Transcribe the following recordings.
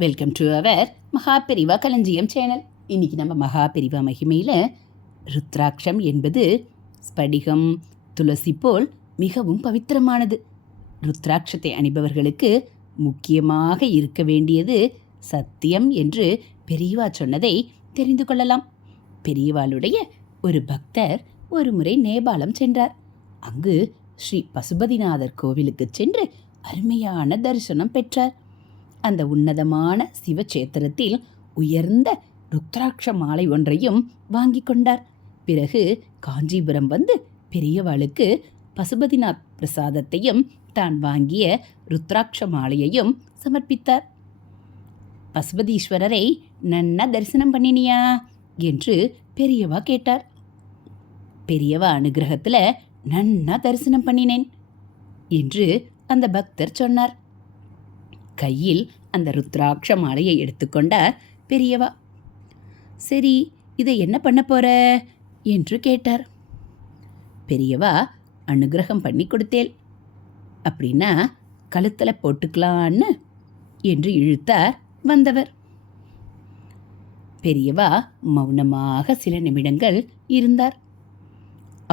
Welcome to our Maha Periyava களஞ்சியம் channel. இன்றைக்கி நம்ம மகாபெரிவா மகிமையில் ருத்ராட்சம் என்பது ஸ்படிகம், துளசி போல் மிகவும் பவித்திரமானது. ருத்ராட்சத்தை அணிபவர்களுக்கு முக்கியமாக இருக்க வேண்டியது சத்தியம் என்று பெரியவா சொன்னதை தெரிந்து கொள்ளலாம். பெரியவாளுடைய ஒரு பக்தர் ஒரு முறை நேபாளம் சென்றார். அங்கு ஸ்ரீ பசுபதிநாதர் கோவிலுக்கு சென்று அருமையான தரிசனம் பெற்றார். அந்த உன்னதமான சிவக்ஷேத்திரத்தில் உயர்ந்த ருத்ராட்ச மாலை ஒன்றையும் வாங்கி கொண்டார். பிறகு காஞ்சிபுரம் வந்து பெரியவாளுக்கு பசுபதிநாத் பிரசாதத்தையும் தான் வாங்கிய ருத்ராட்ச மாலையையும் சமர்ப்பித்தார். பசுபதீஸ்வரரை நன்னா தரிசனம் பண்ணினியா என்று பெரியவா கேட்டார். பெரியவா அனுகிரகத்தில் நன்னா தரிசனம் பண்ணினேன் என்று அந்த பக்தர் சொன்னார். கையில் அந்த ருத்ராட்ச மாலையை எடுத்துக்கொண்டார் பெரியவா. சரி, இதை என்ன பண்ண போற என்று கேட்டார். பெரியவா அனுகிரகம் பண்ணி கொடுத்தேள். அப்படின்னா கழுத்தில் போட்டுக்கலான்னு என்று இழுத்தார் வந்தவர். பெரியவா மௌனமாக சில நிமிடங்கள் இருந்தார்.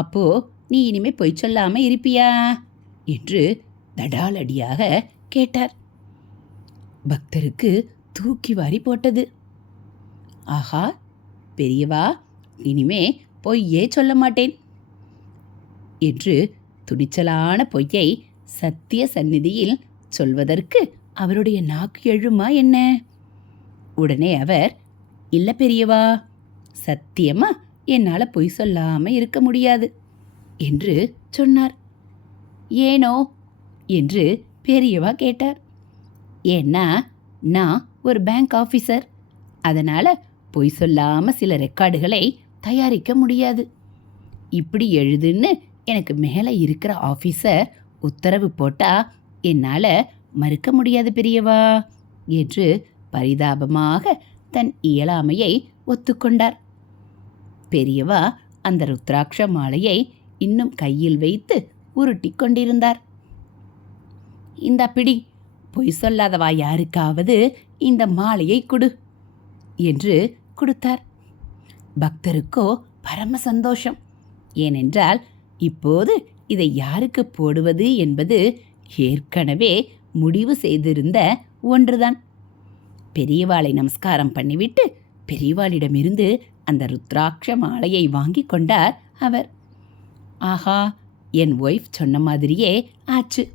அப்போ நீ இனிமே பொய் சொல்லாம இருப்பியா என்று தடாலடியாக கேட்டார். பக்தருக்கு தூக்கி வாரி போட்டது. ஆஹா, பெரியவா இனிமே பொய்யே சொல்ல மாட்டேன் என்று துணிச்சலான பொய்யை சத்திய சந்நிதியில் சொல்வதற்கு அவருடைய நாக்கு எழுமா என்ன? உடனே அவர், இல்லை பெரியவா, சத்தியமா என்னால் பொய் சொல்லாமல் இருக்க முடியாது என்று சொன்னார். ஏனோ என்று பெரியவா கேட்டார். ஏன்னா நான் ஒரு பேங்க் ஆஃபீஸர், அதனால் பொய் சொல்லாமல் சில ரெக்கார்டுகளை தயாரிக்க முடியாது. இப்படி எழுதுன்னு எனக்கு மேலே இருக்கிற ஆஃபீஸர் உத்தரவு போட்டால் என்னால் மறுக்க முடியாது பெரியவா என்று பரிதாபமாக தன் இயலாமையை ஒத்துக்கொண்டார். பெரியவா அந்த ருத்ராட்ச மாலையை இன்னும் கையில் வைத்து உருட்டி கொண்டிருந்தார். இந்த பிடி, பொய் சொல்லாதவா யாருக்காவது இந்த மாலையை கொடு என்று கொடுத்தார். பக்தருக்கோ பரம சந்தோஷம். ஏனென்றால் இப்போது இதை யாருக்கு போடுவது என்பது ஏற்கனவே முடிவு செய்திருந்த ஒன்றுதான். பெரியவாளை நமஸ்காரம் பண்ணிவிட்டு பெரியவாளிடமிருந்து அந்த ருத்ராட்ச மாலையை வாங்கி கொண்டார் அவர். ஆஹா, என் ஒய்ஃப் சொன்ன மாதிரியே ஆச்சு.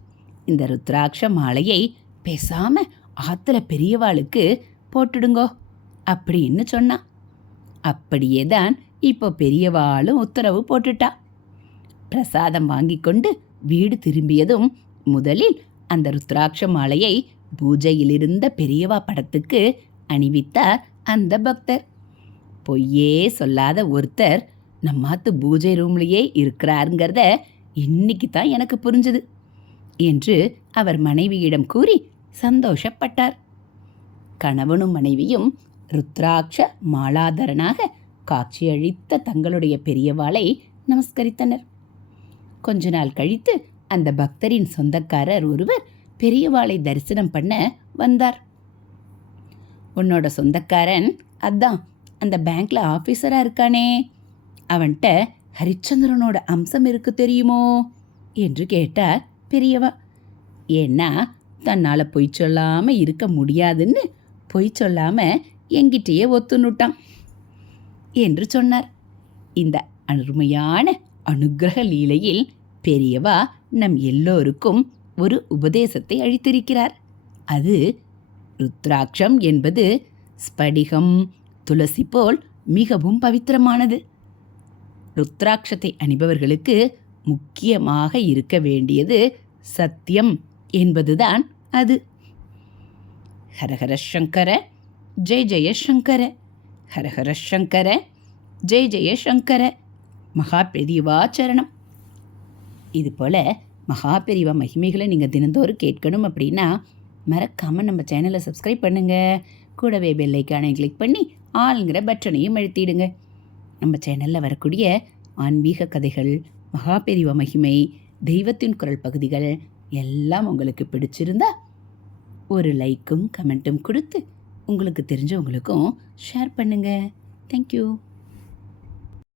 இந்த ருத்ராட்ச மாலையை பேசாம ஆத்துல பெரியவாளுக்கு போட்டுடுங்கோ அப்படின்னு சொன்னான். அப்படியே தான் இப்போ பெரியவாளும் உத்தரவு போட்டுட்டா. பிரசாதம் வாங்கி கொண்டு வீடு திரும்பியதும் முதலில் அந்த ருத்ராட்ச மாலையை பூஜையிலிருந்த பெரியவா படத்துக்கு அணிவித்தார் அந்த பக்தர். பொய்யே சொல்லாத ஒருத்தர் நம்மாத்து பூஜை ரூம்லேயே இருக்கிறாருங்கிறத இன்னைக்கு தான் எனக்கு புரிஞ்சுது என்று அவர் மனைவியிடம் கூறி சந்தோஷப்பட்டார். கணவனும் மனைவியும் ருத்ராட்ச மாலாதரனாக காட்சியளித்த தங்களுடைய பெரியவாளை நமஸ்கரித்தனர். கொஞ்ச நாள் கழித்து அந்த பக்தரின் சொந்தக்காரர் ஒருவர் பெரியவாளை தரிசனம் பண்ண வந்தார். உன்னோட சொந்தக்காரன் அதான் அந்த பேங்க்ல ஆஃபீஸரா இருக்கானே, அவன்கிட்ட ஹரிச்சந்திரனோட அம்சம் இருக்கு தெரியுமோ என்று கேட்டார் பெரியவா. ஏன்னா தன்னால் பொய் சொல்லாமல் இருக்க முடியாதுன்னு பொய் சொல்லாமல் எங்கிட்டேயே ஒத்துனுட்டான் என்று சொன்னார். இந்த அருமையான அனுக்கிரக லீலையில் பெரியவா நம் எல்லோருக்கும் ஒரு உபதேசத்தை அளித்திருக்கிறார். அது ருத்ராட்சம் என்பது ஸ்படிகம், துளசி போல் மிகவும் பவித்திரமானது. ருத்ராட்சத்தை அணிபவர்களுக்கு முக்கியமாக இருக்க வேண்டியது சத்தியம் என்பதுதான் அது. ஹரஹர சங்கர ஜெய ஜெய சங்கர, ஹரஹர சங்கர ஜெய ஜெய சங்கர. மகாபெரிவா சரணம். இது போல் மகாபெரிவா மகிமைகளை நீங்கள் தினந்தோறும் கேட்கணும் அப்படின்னா மறக்காமல் நம்ம சேனலை சப்ஸ்கிரைப் பண்ணுங்கள். கூடவே பெல் ஐக்கானை கிளிக் பண்ணி ஆளுங்கிற பட்டனையும் அழுத்திடுங்க. நம்ம சேனலில் வரக்கூடிய ஆன்மீக கதைகள், மகாபெரிவா மகிமை, தெய்வத்தின் குரல் பகுதிகள் எல்லாம் உங்களுக்கு பிடிச்சிருந்தா ஒரு லைக்கும் கமெண்ட்டும் கொடுத்து உங்களுக்கு தெரிஞ்சவங்களுக்கும் ஷேர் பண்ணுங்கள். தேங்க்யூ.